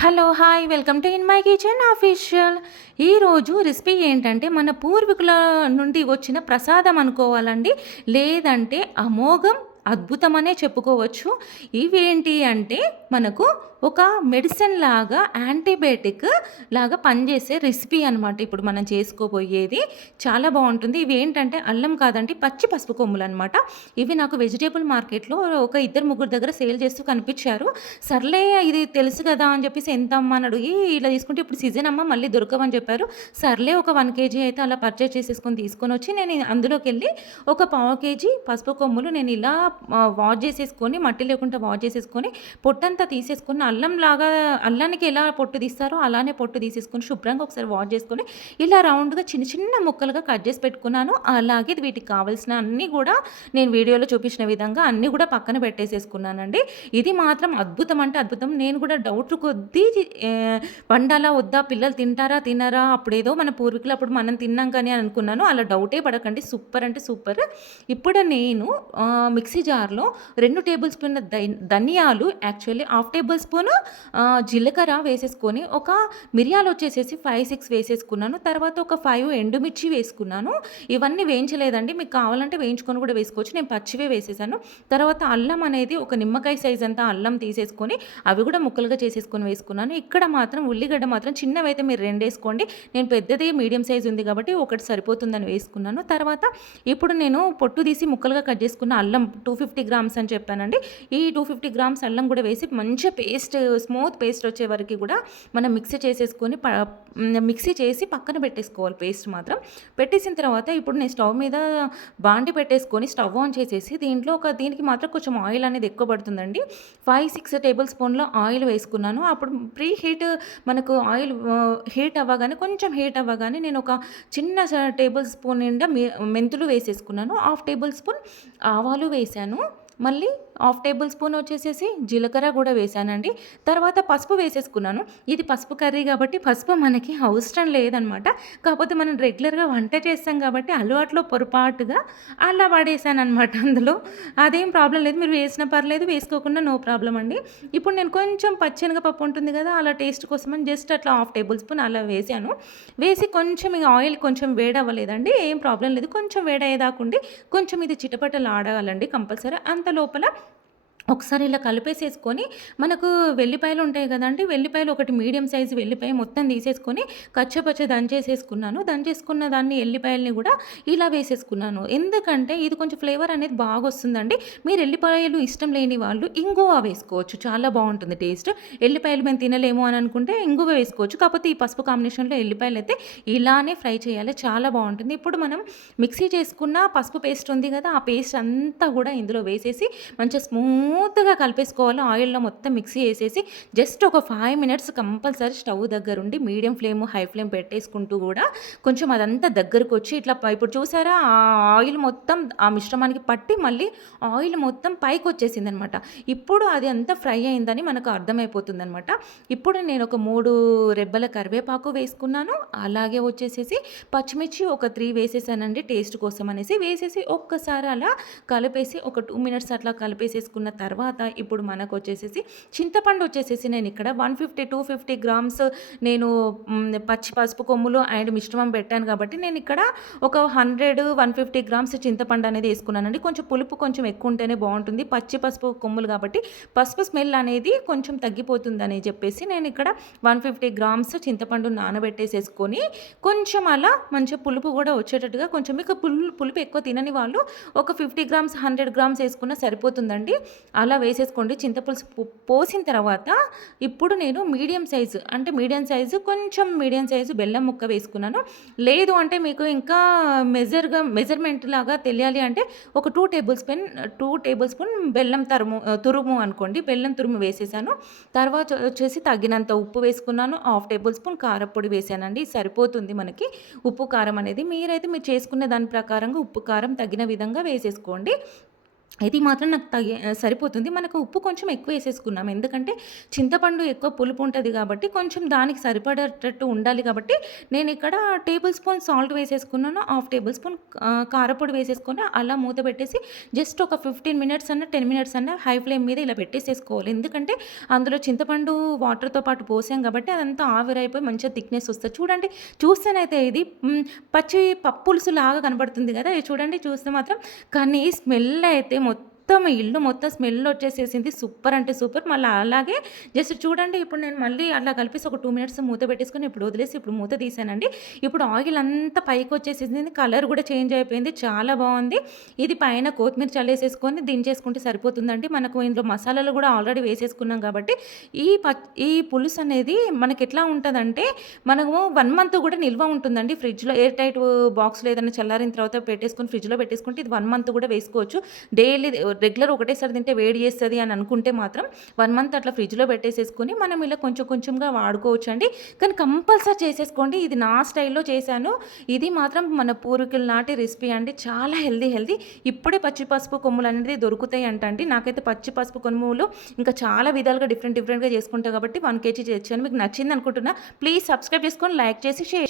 Hello hi welcome to in my kitchen official ఈరోజు recipe ఏంటంటే మన పూర్వీకుల నుండి వచ్చిన ప్రసాదం అనుకోవాలండి. లేదంటే అమోఘం అద్భుతమనే చెప్పుకోవచ్చు. ఇవేంటి అంటే మనకు ఒక మెడిసిన్ లాగా యాంటీబయాటిక్ లాగా పనిచేసే రెసిపీ అనమాట ఇప్పుడు మనం చేసుకోబోయేది చాలా బాగుంటుంది. ఇవి ఏంటంటే అల్లం కాదండి పచ్చి పసుపు కొమ్ములు అనమాట ఇవి నాకు వెజిటేబుల్ మార్కెట్లో ఒక ఇద్దరు ముగ్గురు దగ్గర సేల్ చేస్తూ కనిపించారు. సర్లే ఇది తెలుసు కదా అని చెప్పేసి ఎంత అమ్మ అని అడిగి ఇలా తీసుకుంటే ఇప్పుడు సీజన్ అమ్మ మళ్ళీ దొరకవని చెప్పారు. సర్లే ఒక వన్ కేజీ అయితే అలా పర్చేస్ చేసేసుకొని తీసుకొని వచ్చి నేను అందులోకి వెళ్ళి ఒక పావు కేజీ పసుపు కొమ్ములు నేను ఇలా వాష్ చేసేసుకొని మట్టి లేకుండా వాష్ చేసేసుకొని పొట్టంతా తీసేసుకొని అల్లం లాగా అల్లానికి ఎలా పొట్టు తీస్తారో అలానే పొట్టు తీసేసుకొని శుభ్రంగా ఒకసారి వాష్ చేసుకొని ఇలా రౌండ్గా చిన్న చిన్న ముక్కలుగా కట్ చేసి పెట్టుకున్నాను. అలాగే వీటికి కావాల్సిన అన్నీ కూడా నేను వీడియోలో చూపించిన విధంగా అన్నీ కూడా పక్కన పెట్టేసేసుకున్నానండి. ఇది మాత్రం అద్భుతం అంటే అద్భుతం. నేను కూడా డౌట్ కొద్దీ వండాలా వద్దా పిల్లలు తింటారా తినరా అప్పుడేదో మన పూర్వీకులు అప్పుడు మనం తిన్నాం కానీ అని అనుకున్నాను. అలా డౌటే పడకండి. సూపర్ అంటే సూపర్. ఇప్పుడు నేను మిక్సీ మిక్సీ జార్లో రెండు టేబుల్ స్పూన్ ధనియాలు యాక్చువల్లీ హాఫ్ టేబుల్ స్పూన్ జీలకర్ర వేసేసుకొని ఒక మిరియాలు వచ్చేసేసి ఫైవ్ సిక్స్ వేసేసుకున్నాను. తర్వాత ఒక ఫైవ్ ఎండుమిర్చి వేసుకున్నాను. ఇవన్నీ వేయించలేదండి. మీకు కావాలంటే వేయించుకొని కూడా వేసుకోవచ్చు. నేను పచ్చివే వేసేసాను. తర్వాత అల్లం అనేది ఒక నిమ్మకాయ సైజ్ అంతా అల్లం తీసేసుకొని అవి కూడా ముక్కలుగా చేసేసుకొని వేసుకున్నాను. ఇక్కడ మాత్రం ఉల్లిగడ్డ మాత్రం చిన్నవైతే మీరు రెండు వేసుకోండి. నేను పెద్దది మీడియం సైజ్ ఉంది కాబట్టి ఒకటి సరిపోతుందని వేసుకున్నాను. తర్వాత ఇప్పుడు నేను పొట్టు తీసి ముక్కలుగా కట్ చేసుకున్న అల్లం టూ ఫిఫ్టీ గ్రామ్స్ అని చెప్పానండి. ఈ టూ ఫిఫ్టీ గ్రామ్స్ అల్లం కూడా వేసి మంచిగా పేస్ట్ స్మూత్ పేస్ట్ వచ్చే వరకు కూడా మనం మిక్సీ చేసేసుకొని ప- మిక్సీ చేసి పక్కన పెట్టేసుకోవాలి పేస్ట్ మాత్రం. పెట్టేసిన తర్వాత ఇప్పుడు నేను స్టవ్ మీద బాండి పెట్టేసుకొని స్టవ్ ఆన్ చేసేసి దీంట్లో ఒక దీనికి మాత్రం కొంచెం ఆయిల్ అనేది ఎక్కువ పడుతుందండి. ఫైవ్ సిక్స్ టేబుల్ స్పూన్లో ఆయిల్ వేసుకున్నాను. అప్పుడు ప్రీ హీట్ మనకు ఆయిల్ హీట్ అవ్వగానే కొంచెం హీట్ అవ్వగానే నేను ఒక చిన్న టేబుల్ స్పూన్ నిండా మెంతులు వేసేసుకున్నాను. హాఫ్ టేబుల్ స్పూన్ ఆవాలు వేసాను మళ్ళీ హాఫ్ టేబుల్ స్పూన్ వచ్చేసేసి జీలకర్ర కూడా వేసానండి. తర్వాత పసుపు వేసేసుకున్నాను. ఇది పసుపు కర్రీ కాబట్టి పసుపు మనకి అవసరం లేదనమాట. కాకపోతే మనం రెగ్యులర్గా వంట చేస్తాం కాబట్టి అలవాట్లో పొరపాటుగా అలా పడేసాను అనమాట అందులో. అదేం ప్రాబ్లం లేదు. మీరు వేసిన పర్లేదు వేసుకోకుండా నో ప్రాబ్లం అండి. ఇప్పుడు నేను కొంచెం పచ్చెనగపప్పు ఉంటుంది కదా అలా టేస్ట్ కోసమని జస్ట్ అట్లా హాఫ్ టేబుల్ స్పూన్ అలా వేసాను. వేసి కొంచెం ఇక ఆయిల్ కొంచెం వేడవ్వలేదండి. ఏం ప్రాబ్లం లేదు. కొంచెం వేడయ్యేదాకుండి కొంచెం ఇది చిటపటలు ఆడగాలండి కంపల్సరీ. అంత లోపల ఒకసారి ఇలా కలిపేసేసుకొని మనకు వెల్లిపాయలు ఉంటాయి కదండి వెల్లిపాయలు ఒకటి మీడియం సైజు వెల్లిపాయ మొత్తం తీసేసుకొని కచ్చపచ్చ దంచేసేసుకున్నాను. దంచేసుకున్న దాన్ని ఎల్లిపాయల్ని కూడా ఇలా వేసేసుకున్నాను. ఎందుకంటే ఇది కొంచెం ఫ్లేవర్ అనేది బాగా వస్తుందండి మీరు ఎల్లిపాయలు ఇష్టం లేని వాళ్ళు ఇంగువ వేసుకోవచ్చు. చాలా బాగుంటుంది టేస్ట్. ఎల్లిపాయలు మేము తినలేము అని అనుకుంటే ఇంగువ వేసుకోవచ్చు. కాకపోతే ఈ పసుపు కాంబినేషన్లో ఎల్లిపాయలు అయితే ఇలానే ఫ్రై చేయాలి. చాలా బాగుంటుంది. ఇప్పుడు మనం మిక్సీ చేసుకున్న పసుపు పేస్ట్ ఉంది కదా ఆ పేస్ట్ అంతా కూడా ఇందులో వేసేసి మంచిగా స్మూత్ స్మూత్గా కలిపేసుకోవాలి. ఆయిల్లో మొత్తం మిక్సీ వేసేసి జస్ట్ ఒక ఫైవ్ మినిట్స్ కంపల్సరీ స్టవ్ దగ్గర ఉండి మీడియం ఫ్లేమ్ హై ఫ్లేమ్ పెట్టేసుకుంటూ కూడా కొంచెం అదంతా దగ్గరకు వచ్చి ఇట్లా ఇప్పుడు చూసారా? ఆ ఆయిల్ మొత్తం ఆ మిశ్రమానికి పట్టి మళ్ళీ ఆయిల్ మొత్తం పైకి వచ్చేసింది అనమాట ఇప్పుడు అది అంతా ఫ్రై అయిందని మనకు అర్థమైపోతుంది అనమాట ఇప్పుడు నేను ఒక మూడు రెబ్బల కరివేపాకు వేసుకున్నాను. అలాగే వచ్చేసేసి పచ్చిమిర్చి ఒక త్రీ వేసేసానండి టేస్ట్ కోసం అనేసి. వేసేసి ఒక్కసారి అలా కలిపేసి ఒక టూ మినిట్స్ అట్లా కలిపేసేసుకున్న తర్వాత తర్వాత ఇప్పుడు మనకు వచ్చేసేసి చింతపండు వచ్చేసేసి నేను ఇక్కడ one fifty two fifty grams నేను పచ్చి పసుపు కొమ్ములు అండ్ మిశ్రమం పెట్టాను కాబట్టి నేను ఇక్కడ ఒక హండ్రెడ్ వన్ ఫిఫ్టీ గ్రామ్స్ చింతపండు అనేది వేసుకున్నానండి. కొంచెం పులుపు కొంచెం ఎక్కువ ఉంటేనే బాగుంటుంది. పచ్చి పసుపు కొమ్ములు కాబట్టి పసుపు స్మెల్ అనేది కొంచెం తగ్గిపోతుందని చెప్పేసి నేను ఇక్కడ వన్ ఫిఫ్టీ గ్రామ్స్ చింతపండు నానబెట్టేసేసుకొని కొంచెం అలా మంచిగా పులుపు కూడా వచ్చేటట్టుగా కొంచెం మీకు పులు పులుపు ఎక్కువ తినని వాళ్ళు ఒక ఫిఫ్టీ గ్రామ్స్ హండ్రెడ్ గ్రామ్స్ వేసుకున్నా సరిపోతుందండి. అలా వేసేసుకోండి. చింతపులుసు పోసిన తర్వాత ఇప్పుడు నేను మీడియం సైజు అంటే మీడియం సైజు కొంచెం మీడియం సైజు బెల్లం ముక్క వేసుకున్నాను. లేదు అంటే మీకు ఇంకా మెజర్గా మెజర్మెంట్ లాగా తెలియాలి అంటే ఒక two table spoon two table spoon బెల్లం తరుము తురుము అనుకోండి. బెల్లం తురుము వేసేసాను. తర్వాత వచ్చేసి తగినంత ఉప్పు వేసుకున్నాను. హాఫ్ టేబుల్ స్పూన్ కారపొడి వేసానండి. సరిపోతుంది మనకి. ఉప్పు కారం అనేది మీరైతే మీరు చేసుకునే దాని ప్రకారంగా ఉప్పు కారం తగిన విధంగా వేసేసుకోండి. ఇది మాత్రం నాకు తగి సరిపోతుంది. మనకు ఉప్పు కొంచెం ఎక్కువ వేసేసుకున్నాం ఎందుకంటే చింతపండు ఎక్కువ పులుపు ఉంటుంది కాబట్టి కొంచెం దానికి సరిపడేటట్టు ఉండాలి కాబట్టి నేను ఇక్కడ టేబుల్ స్పూన్ సాల్ట్ వేసేసుకున్నాను. హాఫ్ టేబుల్ స్పూన్ కారపొడి వేసేసుకొని అలా మూత పెట్టేసి జస్ట్ ఒక 15 మినిట్స్ అన్న టెన్ మినిట్స్ అన్న హై ఫ్లేమ్ మీద ఇలా పెట్టేసేసుకోవాలి. ఎందుకంటే అందులో చింతపండు వాటర్‌తో పాటు పోసాం కాబట్టి అదంతా ఆవిరైపోయి మంచిగా థిక్‌నెస్ వస్తుంది చూడండి చూస్తేనైతే ఇది పచ్చి పప్పులుసు లాగా కనబడుతుంది కదా చూడండి చూస్తే మాత్రం కానీ స్మెల్ అయితే మొత్తం మొత్తం ఇల్లు మొత్తం స్మెల్ వచ్చేసేసింది. సూపర్ అంటే సూపర్. మళ్ళీ అలాగే జస్ట్ చూడండి ఇప్పుడు నేను మళ్ళీ అలా కలిపేసి ఒక టూ మినిట్స్ మూత పెట్టేసుకొని ఇప్పుడు వదిలేసి ఇప్పుడు మూత తీసానండి. ఇప్పుడు ఆయిల్ అంతా పైకి వచ్చేసేసింది కలర్ కూడా చేంజ్ అయిపోయింది. చాలా బాగుంది ఇది పైన కొత్తిమీర చల్లేసేసుకొని దించేసుకుంటే సరిపోతుందండి. మనకు ఇందులో మసాలాలు కూడా ఆల్రెడీ వేసేసుకున్నాం కాబట్టి ఈ ప ఈ పులుసు అనేది మనకి ఎట్లా ఉంటుందంటే మనము వన్ మంత్ కూడా నిల్వ ఉంటుందండి ఫ్రిడ్జ్‌లో. ఎయిర్ టైట్ బాక్స్‌లో ఏదైనా చల్లారిన తర్వాత పెట్టేసుకొని ఫ్రిడ్జ్‌లో పెట్టేసుకుంటే ఇది వన్ మంత్ కూడా వేసుకోవచ్చు. డైలీ రెగ్యులర్ ఒకటేసారి తింటే వేడి చేస్తుంది అని అనుకుంటే మాత్రం వన్ మంత్ అట్లా ఫ్రిడ్జ్‌లో పెట్టేసేసుకొని మనం ఇలా కొంచెం కొంచెంగా వాడుకోవచ్చు అండి కానీ కంపల్సరీ చేసేసుకోండి. ఇది నా స్టైల్‌లో చేశాను. ఇది మాత్రం మన పూర్వీకుల నాటి రెసిపీ అండి. చాలా హెల్దీ హెల్దీ ఇప్పుడే పచ్చి పసుపు కొమ్ములనేది దొరుకుతాయి అంట అండి. నాకైతే పచ్చి పసుపు కొమ్ములు ఇంకా చాలా విధాలుగా డిఫరెంట్ డిఫరెంట్‌గా చేసుకుంటా కాబట్టి వన్ కేజీ తెచ్చాను. మీకు నచ్చింది అనుకుంటున్నా ప్లీజ్ సబ్స్క్రైబ్ చేసుకొని, లైక్ చేసి, షేర్